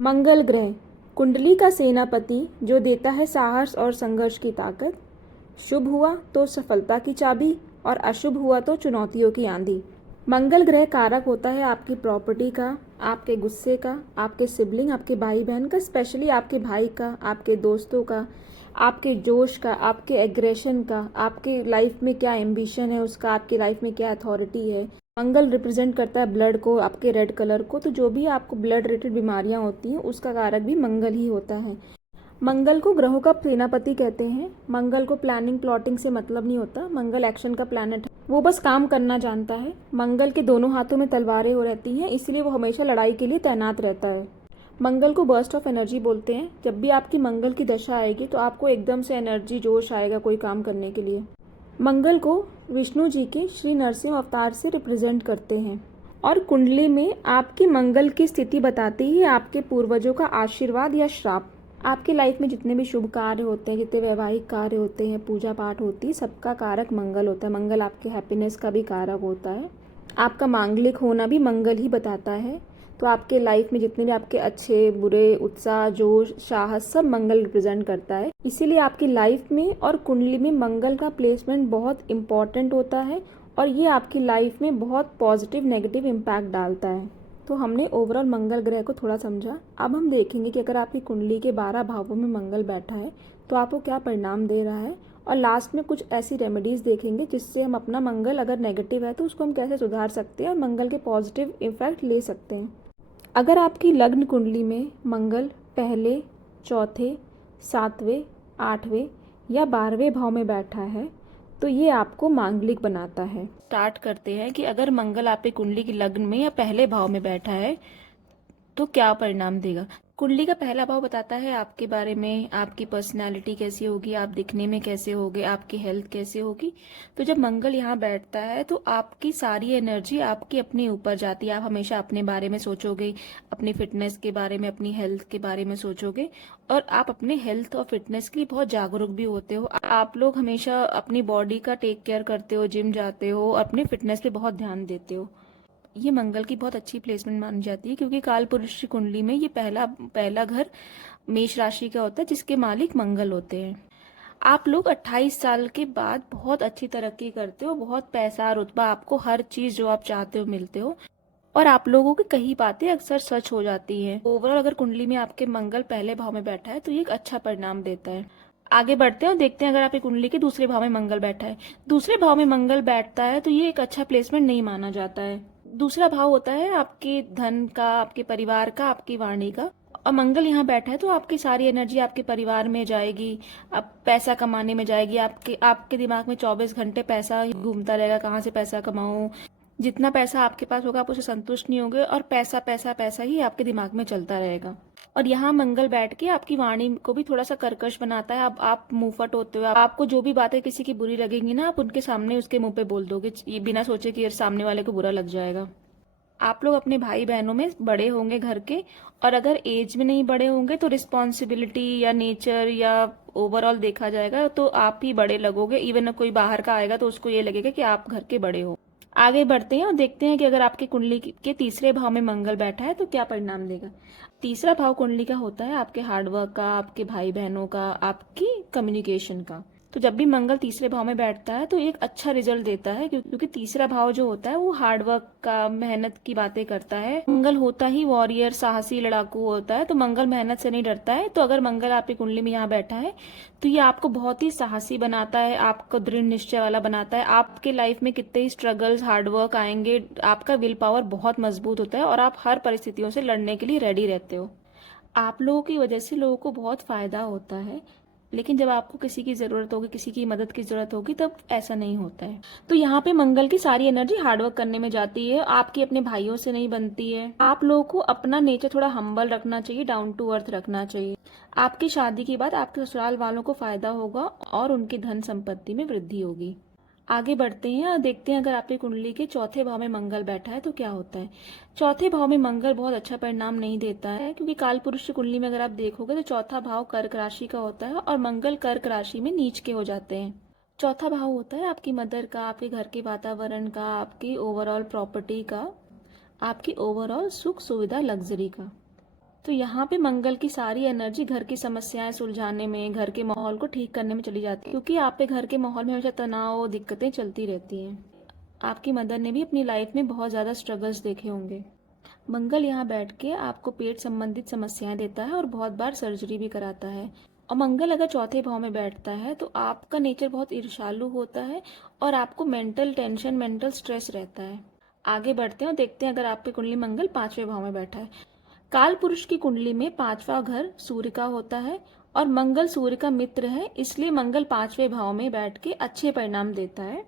मंगल ग्रह कुंडली का सेनापति जो देता है साहस और संघर्ष की ताकत। शुभ हुआ तो सफलता की चाबी और अशुभ हुआ तो चुनौतियों की आंधी। मंगल ग्रह कारक होता है आपकी प्रॉपर्टी का, आपके गुस्से का, आपके सिबलिंग, आपके भाई बहन का, स्पेशली आपके भाई का, आपके दोस्तों का, आपके जोश का, आपके एग्रेशन का, आपके लाइफ में क्या एम्बिशन है उसका, आपकी लाइफ में क्या अथॉरिटी है। मंगल रिप्रेजेंट करता है ब्लड को, आपके रेड कलर को, तो जो भी आपको ब्लड रिलेटेड बीमारियां होती हैं उसका कारक भी मंगल ही होता है। मंगल को ग्रहों का सेनापति कहते हैं। मंगल को प्लानिंग प्लॉटिंग से मतलब नहीं होता, मंगल एक्शन का प्लैनेट है, वो बस काम करना जानता है। मंगल के दोनों हाथों में तलवारें हो रहती हैं, इसलिए वो हमेशा लड़ाई के लिए तैनात रहता है। मंगल को बर्स्ट ऑफ एनर्जी बोलते हैं। जब भी आपकी मंगल की दशा आएगी तो आपको एकदम से एनर्जी जोश आएगा कोई काम करने के लिए। मंगल को विष्णु जी के श्री नरसिंह अवतार से रिप्रेजेंट करते हैं और कुंडली में आपकी मंगल की स्थिति बताती है आपके पूर्वजों का आशीर्वाद या श्राप। आपकी लाइफ में जितने भी शुभ कार्य होते हैं, जितने वैवाहिक कार्य होते हैं, पूजा पाठ होती है, सबका कारक मंगल होता है। मंगल आपके हैप्पीनेस का भी कारक होता है। आपका मांगलिक होना भी मंगल ही बताता है। तो आपके लाइफ में जितने भी आपके अच्छे बुरे उत्साह जोश साहस सब मंगल रिप्रेजेंट करता है। इसीलिए आपकी लाइफ में और कुंडली में मंगल का प्लेसमेंट बहुत इम्पॉर्टेंट होता है और ये आपकी लाइफ में बहुत पॉजिटिव नेगेटिव इम्पैक्ट डालता है। तो हमने ओवरऑल मंगल ग्रह को थोड़ा समझा। अब हम देखेंगे कि अगर आपकी कुंडली के 12 भावों में मंगल बैठा है तो आपको क्या परिणाम दे रहा है, और लास्ट में कुछ ऐसी रेमेडीज देखेंगे जिससे हम अपना मंगल अगर नेगेटिव है तो उसको हम कैसे सुधार सकते हैं और मंगल के पॉजिटिव इफेक्ट ले सकते हैं। अगर आपकी लग्न कुंडली में मंगल पहले, चौथे, सातवें, आठवें या 12वें भाव में बैठा है तो ये आपको मांगलिक बनाता है। स्टार्ट करते हैं कि अगर मंगल आपकी कुंडली की लग्न में या पहले भाव में बैठा है तो क्या परिणाम देगा। कुंडली का पहला भाव बताता है आपके बारे में, आपकी पर्सनालिटी कैसी होगी, आप दिखने में कैसे होगे, आपकी हेल्थ कैसे होगी। तो जब मंगल यहाँ बैठता है तो आपकी सारी एनर्जी आपकी अपने ऊपर जाती है। आप हमेशा अपने बारे में सोचोगे, अपनी फिटनेस के बारे में, अपनी हेल्थ के बारे में सोचोगे और आप अपने हेल्थ और फिटनेस के लिए बहुत जागरूक भी होते हो। आप लोग हमेशा अपनी बॉडी का टेक केयर करते हो, जिम जाते हो, अपने फिटनेस पे बहुत ध्यान देते हो। ये मंगल की बहुत अच्छी प्लेसमेंट मानी जाती है क्योंकि काल पुरुष की कुंडली में ये पहला पहला घर मेष राशि का होता है जिसके मालिक मंगल होते हैं। आप लोग 28 साल के बाद बहुत अच्छी तरक्की करते हो, बहुत पैसा रुतबा, आपको हर चीज जो आप चाहते हो मिलते हो और आप लोगों की कही बातें अक्सर सच हो जाती हैं। ओवरऑल अगर कुंडली में आपके मंगल पहले भाव में बैठा है तो ये एक अच्छा परिणाम देता है। आगे बढ़ते हैं और देखते हैं अगर आपकी कुंडली के दूसरे भाव में मंगल बैठा है। दूसरे भाव में मंगल बैठता है तो ये एक अच्छा प्लेसमेंट नहीं माना जाता है। दूसरा भाव होता है आपके धन का, आपके परिवार का, आपकी वाणी का, और मंगल यहाँ बैठा है तो आपकी सारी एनर्जी आपके परिवार में जाएगी, अब पैसा कमाने में जाएगी। आपके आपके दिमाग में 24 घंटे पैसा ही घूमता रहेगा, कहाँ से पैसा कमाऊं। जितना पैसा आपके पास होगा आप उससे संतुष्ट नहीं होगे और पैसा पैसा पैसा ही आपके दिमाग में चलता रहेगा। और यहाँ मंगल बैठ के आपकी वाणी को भी थोड़ा सा कर्कश बनाता है। अब आप मुंहफट होते हो, आपको जो भी बातें किसी की बुरी लगेंगी ना आप उनके सामने उसके मुंह पे बोल दोगे, ये बिना सोचे कि यार सामने वाले को बुरा लग जाएगा। आप लोग अपने भाई बहनों में बड़े होंगे घर के, और अगर एज में नहीं बड़े होंगे तो रिस्पॉन्सिबिलिटी या नेचर या ओवरऑल देखा जाएगा तो आप ही बड़े लगोगे। इवन कोई बाहर का आएगा तो उसको ये लगेगा कि आप घर के बड़े हो। आगे बढ़ते हैं और देखते हैं कि अगर आपकी कुंडली के तीसरे भाव में मंगल बैठा है तो क्या परिणाम देगा। तीसरा भाव कुंडली का होता है आपके हार्डवर्क का, आपके भाई बहनों का, आपकी कम्युनिकेशन का। तो जब भी मंगल तीसरे भाव में बैठता है तो एक अच्छा रिजल्ट देता है क्योंकि तीसरा भाव जो होता है वो हार्डवर्क का, मेहनत की बातें करता है। मंगल होता ही वॉरियर, साहसी लड़ाकू होता है, तो मंगल मेहनत से नहीं डरता है। तो अगर मंगल आपकी कुंडली में यहाँ बैठा है तो ये आपको बहुत ही साहसी बनाता है, आपको दृढ़ निश्चय वाला बनाता है। आपके लाइफ में कितने ही स्ट्रगल्स हार्डवर्क आएंगे, आपका विल पावर बहुत मजबूत होता है और आप हर परिस्थितियों से लड़ने के लिए रेडी रहते हो। आप लोगों की वजह से लोगों को बहुत फायदा होता है, लेकिन जब आपको किसी की जरूरत होगी, किसी की मदद की जरूरत होगी तब ऐसा नहीं होता है। तो यहाँ पे मंगल की सारी एनर्जी हार्डवर्क करने में जाती है, आपकी अपने भाइयों से नहीं बनती है। आप लोगों को अपना नेचर थोड़ा हम्बल रखना चाहिए, डाउन टू अर्थ रखना चाहिए। आपकी शादी के बाद आपके ससुराल वालों को फायदा होगा और उनकी धन संपत्ति में वृद्धि होगी। आगे बढ़ते हैं और देखते हैं अगर आपकी कुंडली के चौथे भाव में मंगल बैठा है तो क्या होता है। चौथे भाव में मंगल बहुत अच्छा परिणाम नहीं देता है क्योंकि काल पुरुष की कुंडली में अगर आप देखोगे तो चौथा भाव कर्क राशि का होता है और मंगल कर्क राशि में नीच के हो जाते हैं। चौथा भाव होता है आपकी मदर का, आपके घर के वातावरण का, आपकी ओवरऑल प्रॉपर्टी का, आपकी ओवरऑल सुख सुविधा लग्जरी का। तो यहाँ पे मंगल की सारी एनर्जी घर की समस्याएं सुलझाने में, घर के माहौल को ठीक करने में चली जाती है, क्योंकि आप पे घर के माहौल में हमेशा तनाव, दिक्कतें चलती रहती हैं। आपकी मदर ने भी अपनी लाइफ में बहुत ज़्यादा स्ट्रगल्स देखे होंगे। मंगल यहाँ बैठ के आपको पेट संबंधित समस्याएं देता है और बहुत बार सर्जरी भी कराता है। और मंगल अगर चौथे भाव में बैठता है तो आपका नेचर बहुत ईर्ष्यालु होता है और आपको मेंटल टेंशन, मेंटल स्ट्रेस रहता है। आगे बढ़ते हैं और देखते हैं अगर आपकी कुंडली मंगल पांचवें भाव में बैठा है। काल पुरुष की कुंडली में पांचवा घर सूर्य का होता है और मंगल सूर्य का मित्र है, इसलिए मंगल पांचवें भाव में बैठ के अच्छे परिणाम देता है।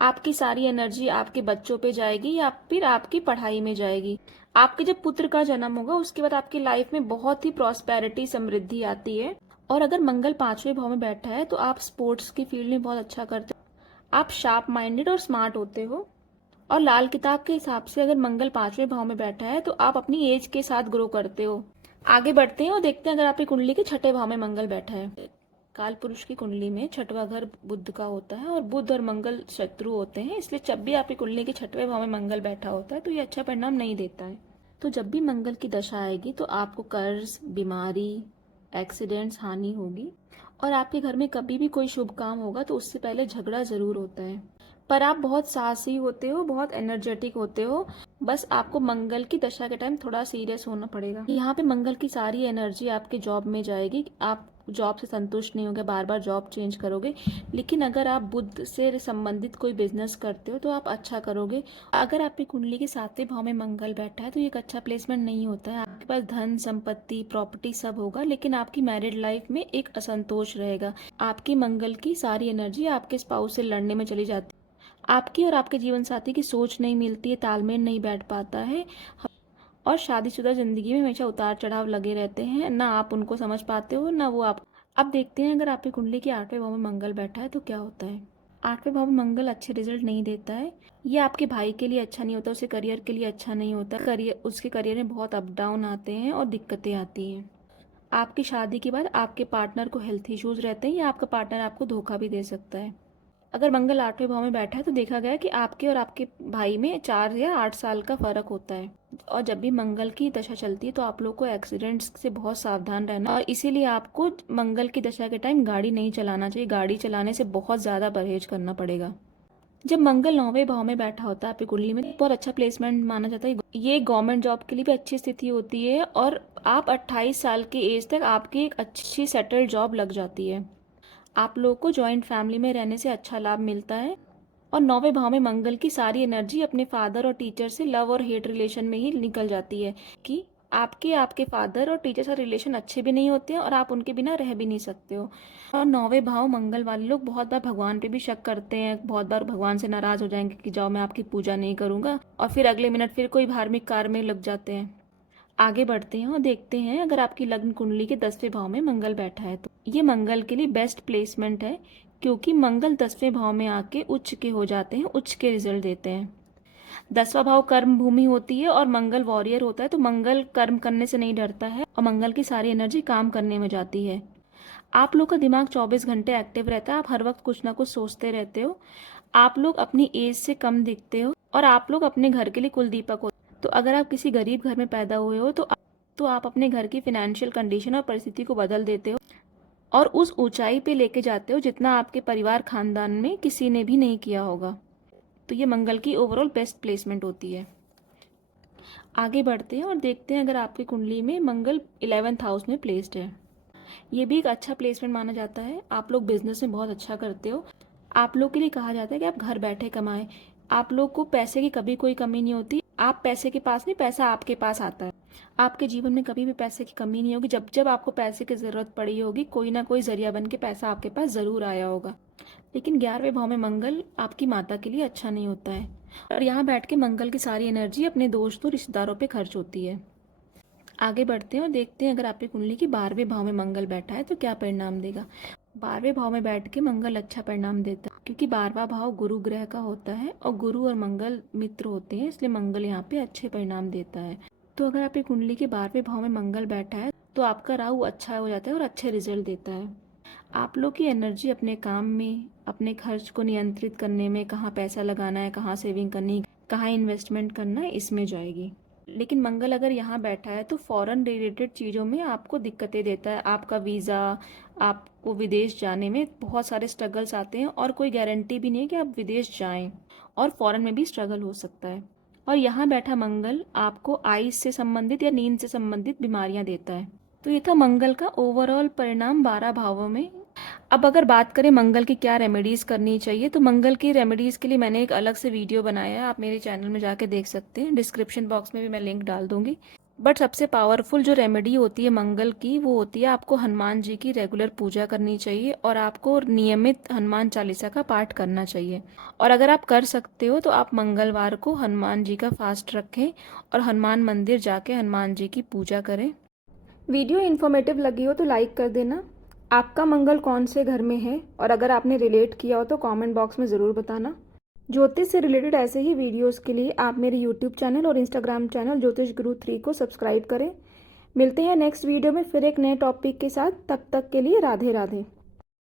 आपकी सारी एनर्जी आपके बच्चों पे जाएगी या फिर आपकी पढ़ाई में जाएगी। आपके जब पुत्र का जन्म होगा उसके बाद आपकी लाइफ में बहुत ही प्रॉस्पेरिटी, समृद्धि आती है। और अगर मंगल पांचवें भाव में बैठा है तो आप स्पोर्ट्स की फील्ड में बहुत अच्छा करते हो, आप शार्प माइंडेड और स्मार्ट होते हो। और लाल किताब के हिसाब से अगर मंगल पांचवें भाव में बैठा है तो आप अपनी एज के साथ ग्रो करते हो। आगे बढ़ते हैं और देखते हैं अगर आपकी कुंडली के छठे भाव में मंगल बैठा है। काल पुरुष की कुंडली में छठवां घर बुध का होता है और बुध और मंगल शत्रु होते हैं, इसलिए जब भी आपकी कुंडली के छठवें भाव में मंगल बैठा होता है तो ये अच्छा परिणाम नहीं देता है। तो जब भी मंगल की दशा आएगी तो आपको कर्ज, बीमारी, एक्सीडेंट्स, हानि होगी। और आपके घर में कभी भी कोई शुभ काम होगा तो उससे पहले झगड़ा जरूर होता है। पर आप बहुत साहसी होते हो, बहुत एनर्जेटिक होते हो, बस आपको मंगल की दशा के टाइम थोड़ा सीरियस होना पड़ेगा। यहाँ पे मंगल की सारी एनर्जी आपके जॉब में जाएगी, आप जॉब से संतुष्ट नहीं होगे, बार बार जॉब चेंज करोगे। लेकिन अगर आप बुध से संबंधित कोई बिजनेस करते हो तो आप अच्छा करोगे। अगर आपकी कुंडली के सातवें भाव में मंगल बैठा है तो ये एक अच्छा प्लेसमेंट नहीं होता है। आपके पास धन, संपत्ति, प्रॉपर्टी सब होगा, लेकिन आपकी मैरिड लाइफ में एक असंतोष रहेगा। आपकी मंगल की सारी एनर्जी आपके स्पाउस से लड़ने में चली जाती है। आपकी और आपके जीवन साथी की सोच नहीं मिलती है, तालमेल नहीं बैठ पाता है और शादीशुदा जिंदगी में हमेशा उतार चढ़ाव लगे रहते हैं, ना आप उनको समझ पाते हो ना वो आप। अब देखते हैं अगर आपकी कुंडली के आठवें भाव में मंगल बैठा है तो क्या होता है। आठवें भाव में मंगल अच्छे रिजल्ट नहीं देता है। ये आपके भाई के लिए अच्छा नहीं होता, उसके करियर के लिए अच्छा नहीं होता। उसके करियर में बहुत अप डाउन आते हैं और दिक्कतें आती हैं। आपकी शादी के बाद आपके पार्टनर को हेल्थ इश्यूज रहते हैं या आपका पार्टनर आपको धोखा भी दे सकता है। अगर मंगल आठवें भाव में बैठा है तो देखा गया कि आपके और आपके भाई में 4 या 8 साल का फर्क होता है। और जब भी मंगल की दशा चलती है तो आप लोग को एक्सीडेंट्स से बहुत सावधान रहना और इसीलिए आपको मंगल की दशा के टाइम गाड़ी नहीं चलाना चाहिए। गाड़ी चलाने से बहुत ज़्यादा परहेज करना पड़ेगा। जब मंगल 9वें भाव में बैठा होता है आपकी कुंडली में, बहुत अच्छा प्लेसमेंट माना जाता है। ये गवर्नमेंट जॉब के लिए भी अच्छी स्थिति होती है और आप 28 साल की एज तक आपकी एक अच्छी सेटल्ड जॉब लग जाती है। आप लोगों को जॉइंट फैमिली में रहने से अच्छा लाभ मिलता है। और 9वें भाव में मंगल की सारी एनर्जी अपने फादर और टीचर से लव और हेट रिलेशन में ही निकल जाती है कि आपके फादर और टीचर से रिलेशन अच्छे भी नहीं होते हैं और आप उनके बिना रह भी नहीं सकते हो। और 9वें भाव मंगल वाले लोग बहुत बार भगवान पे भी शक करते हैं, बहुत बार भगवान से नाराज हो जाएंगे कि जाओ मैं आपकी पूजा नहीं करूंगा, और फिर अगले मिनट फिर कोई धार्मिक कार्य में लग जाते हैं। आगे बढ़ते हैं और देखते हैं अगर आपकी लग्न कुंडली के 10वें भाव में मंगल बैठा है तो ये मंगल के लिए बेस्ट प्लेसमेंट है, क्योंकि मंगल 10वें भाव में आके उच्च के हो जाते हैं, उच्च के रिजल्ट देते हैं। 10वां भाव कर्म भूमि होती है और मंगल वॉरियर होता है, तो मंगल कर्म करने से नहीं डरता है और मंगल की सारी एनर्जी काम करने में जाती है। आप लोग का दिमाग 24 घंटे एक्टिव रहता है, आप हर वक्त कुछ ना कुछ सोचते रहते हो। आप लोग अपनी एज से कम दिखते हो और आप लोग अपने घर के लिए कुल दीपक हो। तो अगर आप किसी गरीब घर में पैदा हुए हो तो आप अपने घर की फाइनेंशियल कंडीशन और परिस्थिति को बदल देते हो और उस ऊंचाई पे लेके जाते हो जितना आपके परिवार खानदान में किसी ने भी नहीं किया होगा। तो ये मंगल की ओवरऑल बेस्ट प्लेसमेंट होती है। आगे बढ़ते हैं और देखते हैं अगर आपकी कुंडली में मंगल 11th हाउस में प्लेस्ड है। ये भी एक अच्छा प्लेसमेंट माना जाता है। आप लोग बिजनेस में बहुत अच्छा करते हो। आप लोग के लिए कहा जाता है कि आप घर बैठे कमाएं। आप लोग को पैसे की कभी कोई कमी नहीं होती। आप पैसे के पास नहीं, पैसा आपके पास आता है। आपके जीवन में कभी भी पैसे की कमी नहीं होगी। जब जब आपको पैसे की जरूरत पड़ी होगी कोई ना कोई जरिया बन के पैसा आपके पास जरूर आया होगा। लेकिन 11वें भाव में मंगल आपकी माता के लिए अच्छा नहीं होता है और यहाँ बैठ के मंगल की सारी एनर्जी अपने दोस्तों, रिश्तेदारों पे खर्च होती है। आगे बढ़ते हैं और देखते हैं अगर आपकी कुंडली की 12वें भाव में मंगल बैठा है तो क्या परिणाम देगा। 12वें भाव में बैठ के मंगल अच्छा परिणाम देता है, क्योंकि 12वां भाव गुरु ग्रह का होता है और गुरु और मंगल मित्र होते हैं, इसलिए मंगल यहाँ पे अच्छे परिणाम देता है। तो अगर आपकी कुंडली के 12वें भाव में मंगल बैठा है तो आपका राहु अच्छा हो जाता है और अच्छे रिजल्ट देता है। आप लोग की एनर्जी अपने काम में, अपने खर्च को नियंत्रित करने में, कहाँ पैसा लगाना है, कहाँ सेविंग करनी, कहाँ इन्वेस्टमेंट करना है, इसमें जाएगी। लेकिन मंगल अगर यहाँ बैठा है तो फॉरेन रिलेटेड चीज़ों में आपको दिक्कतें देता है। आपका वीज़ा, आपको विदेश जाने में बहुत सारे स्ट्रगल्स आते हैं और कोई गारंटी भी नहीं है कि आप विदेश जाएं, और फॉरेन में भी स्ट्रगल हो सकता है। और यहाँ बैठा मंगल आपको आइस से संबंधित या नींद से संबंधित बीमारियाँ देता है। तो ये था मंगल का ओवरऑल परिणाम 12 भावों में। अब अगर बात करें मंगल की क्या रेमेडीज़ करनी चाहिए, तो मंगल की रेमेडीज़ के लिए मैंने एक अलग से वीडियो बनाया है, आप मेरे चैनल में जाके देख सकते हैं। डिस्क्रिप्शन बॉक्स में भी मैं लिंक डाल दूंगी। बट सबसे पावरफुल जो रेमेडी होती है मंगल की, वो होती है आपको हनुमान जी की रेगुलर पूजा करनी चाहिए और आपको नियमित हनुमान चालीसा का पाठ करना चाहिए। और अगर आप कर सकते हो तो आप मंगलवार को हनुमान जी का फास्ट रखें और हनुमान मंदिर जाके हनुमान जी की पूजा करें। वीडियो इन्फॉर्मेटिव लगी हो तो लाइक कर देना। आपका मंगल कौन से घर में है, और अगर आपने रिलेट किया हो तो कमेंट बॉक्स में ज़रूर बताना। ज्योतिष से रिलेटेड ऐसे ही वीडियोस के लिए आप मेरे यूट्यूब चैनल और इंस्टाग्राम चैनल ज्योतिष गुरु 3 को सब्सक्राइब करें। मिलते हैं नेक्स्ट वीडियो में फिर एक नए टॉपिक के साथ। तब तक के लिए राधे राधे।